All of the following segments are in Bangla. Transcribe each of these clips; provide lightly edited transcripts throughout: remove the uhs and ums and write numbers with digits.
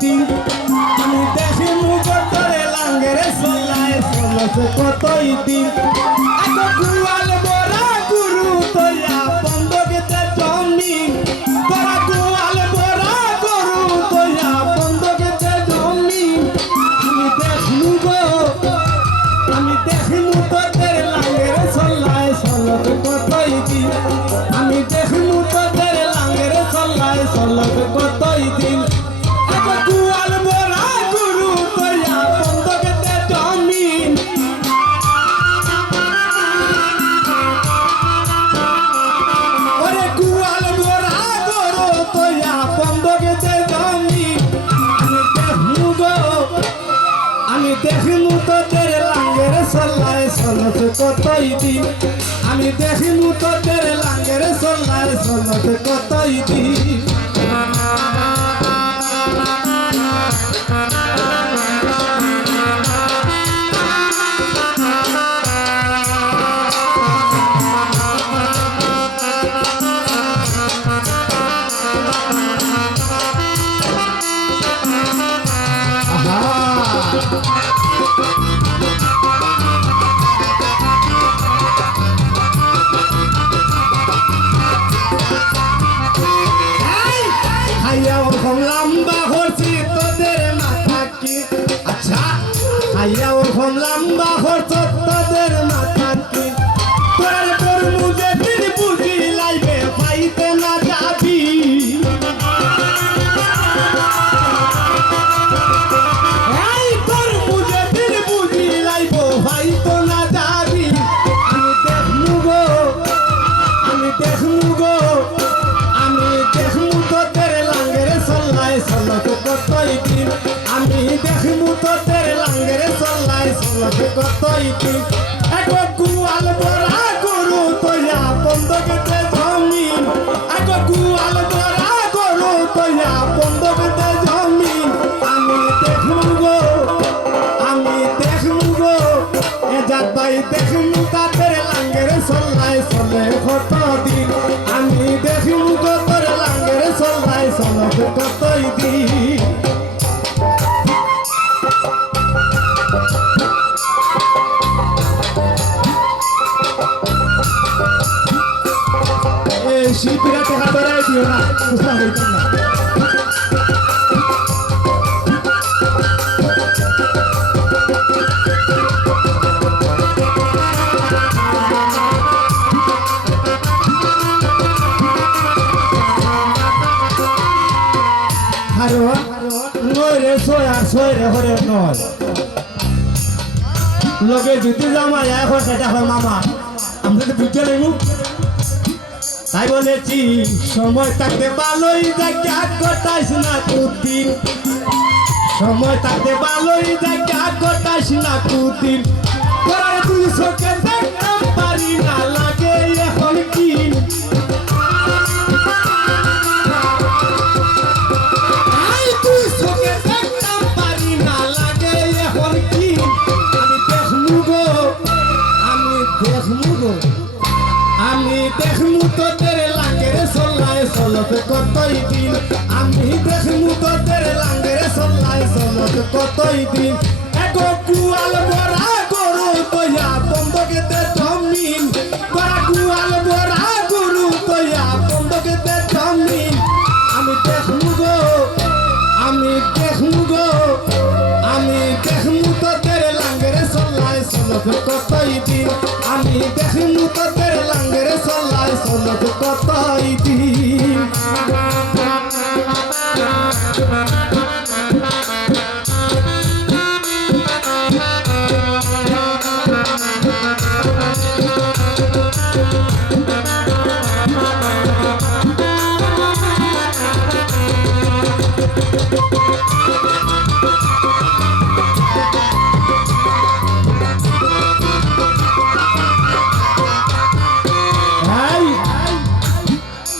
দিন আমি দেখি মুখ ধরে লাঙ্গের চলায় চলছে কতই দিন এত গুয়াল বড়া গুরু তোয়া বন্ধকেতে জমিন তোরা গুয়াল বড়া গরু তোয়া বন্ধকেতে জমিন আমি দেখলু গো আমি দেখলু তোদের লাঙ্গের চলায় চলছে কতই দিন আমি দেখলু তোদের লাঙ্গের চলায় চলছে কতই দিন এত গুয়াল বড়া গুরু তোয়া বন্ধকেতে জমিন ওরে গুয়াল বড়া গরু তোয়া বন্ধকেতে জমিন আমি দেখলু তোদের লাঙ্গের চলায় চলছে কতই দিন আমি দেখলু তোদের লাঙ্গের চলায় চলছে কতই দিন হাইয়া ওরকম লম্বা হচ্ছি তোদের মাথা কি আচ্ছা হাইয়া ওরকম লম্বা হচ্ছ তোদের মাথা কি তোর তোর মুজে দিন বুঝি লাইবে পাইতে না যাবি এই তোর মুজে দিন বুঝি লাইব পাইতো না যাবি আমি দেখলু গো আমি দেখলু তোদের লাঙ্গের চলায় চলতে কতই দিন আমি দেখলু তোদের লাঙ্গের চলায় চলতে কতই দিন এক গুয়াল বড়া গরু তোয়া বন্ধকেতে জমিন এক গুয়াল বড়া গরু তোয়া বন্ধকেতে জমিন আমি দেখলু গো এ যাতাই দেখলু তাদের লাঙ্গের চলায় চলে কত দিন আমি দেখলু তোদের লাঙ্গের চলায় চলতে কতই দিন এই শিল্পীরা টাকা ধরাই দিও না বুঝতে হইতাম না নইরে সয়রে হরে নয় লগে জুতি জামাই এখন সেটা হয় মামা আমরা তো বুঝতে লাগবো তাই বলেছি সময় থাকতে ভালোই জায়গা কটাইস না কুতির সময় থাকতে ভালোই জায়গা কটাইস না কুতির করার তুই চোখে দেখতে পারি না লাগে এখন কি আমি দেখলু তোদের লাঙ্গের চলায় চলতে কতই দিন আমি দেখলু তোদের লাঙ্গের চলায় চলতে কতই দিন এক গুয়াল বড়া গরু তোয়া বন্ধকেতে জমিন বড়া গুয়াল বড়া গরু তোয়া বন্ধকেতে জমিন আমি দেখলু তোদের লাঙ্গের চলায় চলতে কতই দিন আমি দেখলু তোদের লাঙ্গের চলায় চলতে কতই দিন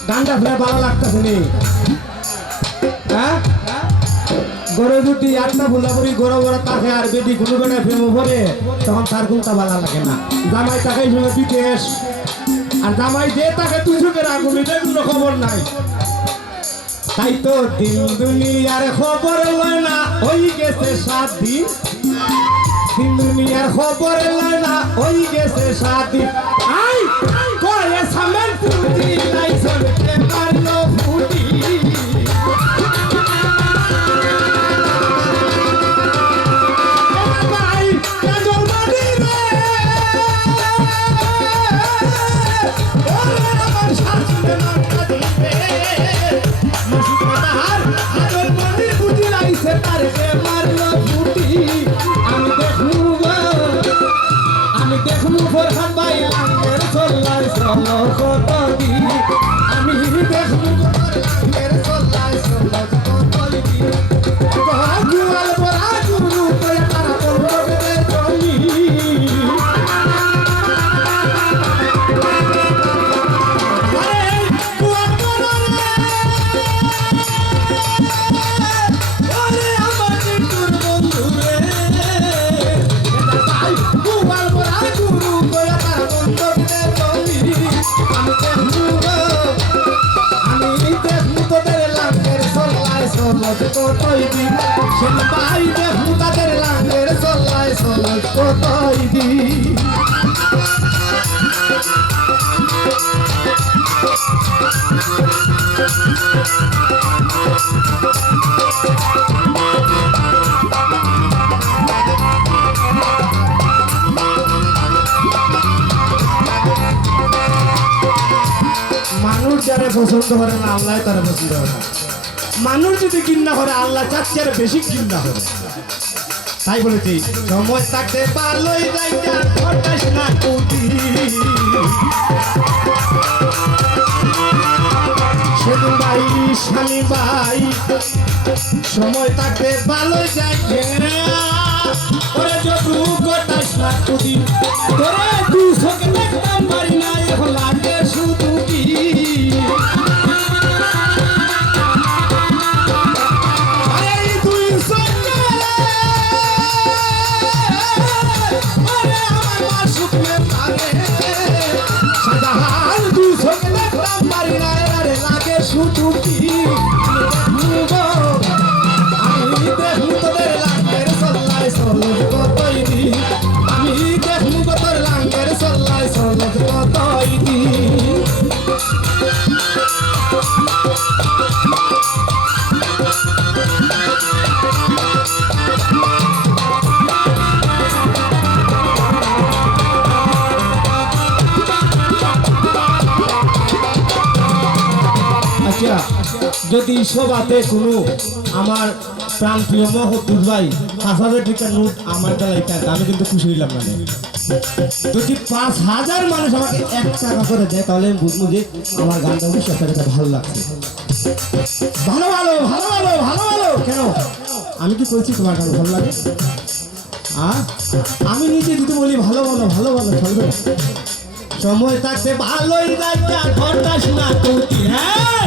গানটা ফেলে ভালো লাগতেছে নি হ্যাঁ গরু দুটি আটটা ভুলাপুরি গরু বড় তাকে আর বেটি কোনো বেটা ফেমো পরে তখন তার কোনটা ভালো লাগে না জামাই তাকে ফেমো বিদেশ আর জামাই যে তাকে তুই চোখের আগুন এটা কোনো খবর নাই তাই তো দিন দুনিয়ার খবর লয় না ওই গেছে 7 দিন দিন দুনিয়ার খবর লয় না ওই গেছে 7 দিন আই করে সামনে ফুটি লাইসন কে মারলো ফুটি ভাই কাজল মানি রে ওরে আমার শাশুড়ি নামটা দিবে আমি দেখমু ফরহান ভাই লাঙ্গের চল্লাই চলো কত দিন আমি দেখমু লাঙ্গের চল্লাই চলো কত দিন গুয়াল বড়া গুরু করে তারা বলবে জমি কতই দিন সে ভাই দেখু তাদের লাঙ্গের চল্লাই চলো কতই দিন মানুষ যারা পছন্দ করে না আল্লাহ তারা পছন্দ করে না মানুষ যদি ঘৃণা করে আল্লাহ চাচ্ছে আর বেশি ঘৃণা করে তাই বলেছি সময় থাকতে ভালোই জায়গা ঘটাস না কুটি সেদিন ভাই স্বামী ভাই সময় থাকতে ভালোই জায়গা ওরে যদু ঘটাস না কুটি তোরে দুশোকে দেখতাম পারি না এখন লাগে শুধু কি শুধু কি আমি দেখু তোদের লাঙ্গের চল্লাই চলো কতই দিন আমি দেখু তোদের লাঙ্গের চল্লাই চলো কতই দিন আচ্ছা যদি সবাতে কোনো আমার প্রাণপ্রিয় মহৎ ভাই 5,000 টাকার নোট আমার বেলায় থাকে আমি কিন্তু খুশি হইলাম না যদি 5,000 মানুষ আমাকে 1 টাকা করে দেয় তাহলে আমি বুঝবো যে আমার গানটা অবশ্যই আপনার কাছে ভালো লাগছে ভালো ভালো ভালো ভালো ভালো ভালো কেন আমি কি করছি তোমার গান ভালো লাগে আমি নিজে যদি বলি ভালো ভালো ভালো ভালো চলবে সময় থাকতে ভালোই রাখা ঘটাস না তুই হ্যাঁ